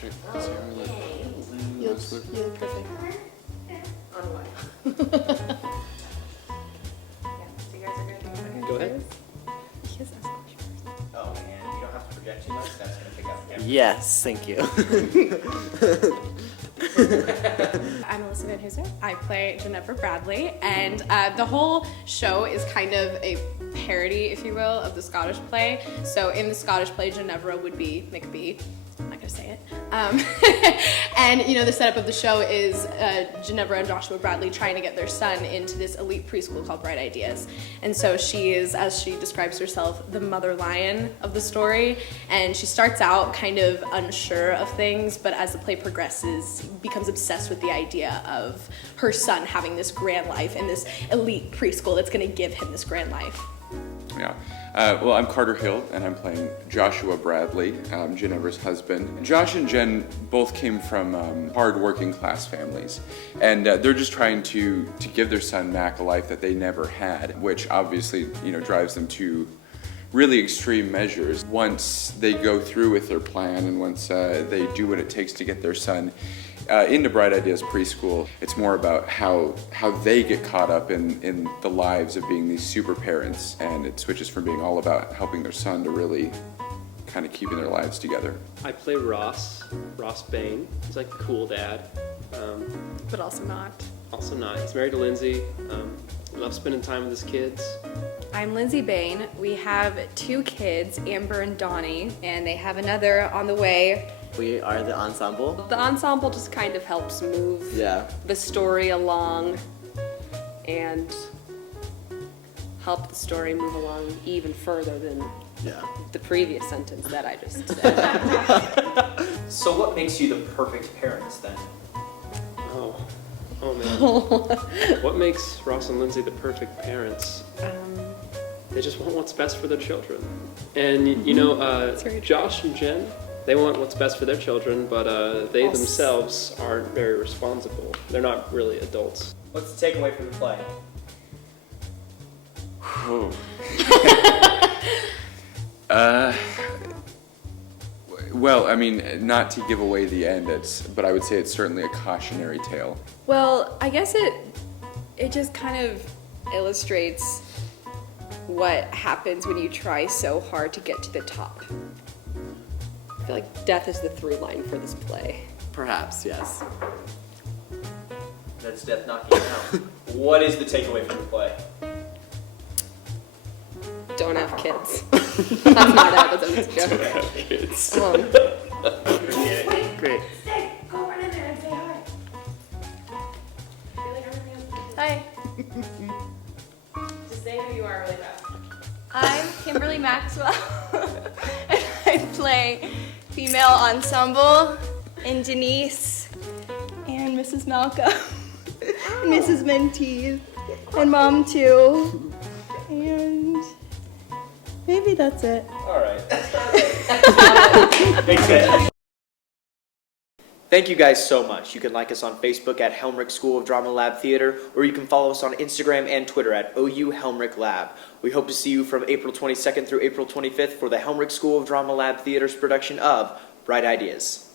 check. See how I look. You look perfect. On what? Yeah, so you guys are good? Go ahead. Yes, ask questions. Oh, and you don't have to project too much, that's gonna pick up everything. Yes, thank you. I'm Alyssa Van Hooser. I play Ginevra Bradley, and the whole show is kind of a parody, if you will, of the Scottish play. So in the Scottish play, Ginevra would be McBee. I'm not gonna say it. And you know, the setup of the show is Ginevra and Joshua Bradley trying to get their son into this elite preschool called Bright Ideas. And so she is, as she describes herself, the mother lion of the story. And she starts out kind of unsure of things, but as the play progresses, becomes obsessed with the idea of her son having this grand life in this elite preschool that's gonna give him this grand life. Yeah. Well, I'm Carter Hill, and I'm playing Joshua Bradley, Ginevra's husband. Josh and Jen both came from hard working class families, and they're just trying to give their son Mac a life that they never had, which obviously, you know, drives them to really extreme measures. Once they go through with their plan, and once they do what it takes to get their son into Bright Ideas Preschool, it's more about how they get caught up in the lives of being these super parents, and it switches from being all about helping their son to really kind of keeping their lives together. I play Ross Bain. He's like a cool dad. But also not. Also not. He's married to Lindsay. Loves spending time with his kids. I'm Lindsay Bain. We have 2 kids, Amber and Donnie, and they have another on the way. We are the ensemble. The ensemble just kind of helps move Yeah. the story along and help the story move along even further than Yeah. the previous sentence that I just said. So what makes you the perfect parents then? Oh man. What makes Ross and Lindsay the perfect parents? They just want what's best for their children. And you know, Josh and Jen, they want what's best for their children, but they themselves aren't very responsible. They're not really adults. What's the takeaway from the play? Oh. Well, I mean, not to give away the end, but I would say it's certainly a cautionary tale. Well, I guess it just kind of illustrates what happens when you try so hard to get to the top. I feel like death is the through line for this play. Perhaps, yes. That's death knocking you out. What is the takeaway from the play? Don't have kids. That's not it, that's a joke. It's Great. Go run in there and say hi. Hi, Just say who you are really fast. I'm Kimberly Maxwell, and I play female ensemble, and Denise, and Mrs. Malcolm, and Mrs. Menteith, and Mom too, and maybe that's it. All right. Makes sense. Thank you guys so much. You can like us on Facebook at Helmrich School of Drama Lab Theater, or you can follow us on Instagram and Twitter at OU Helmrich Lab. We hope to see you from April 22nd through April 25th for the Helmrich School of Drama Lab Theater's production of Bright Ideas.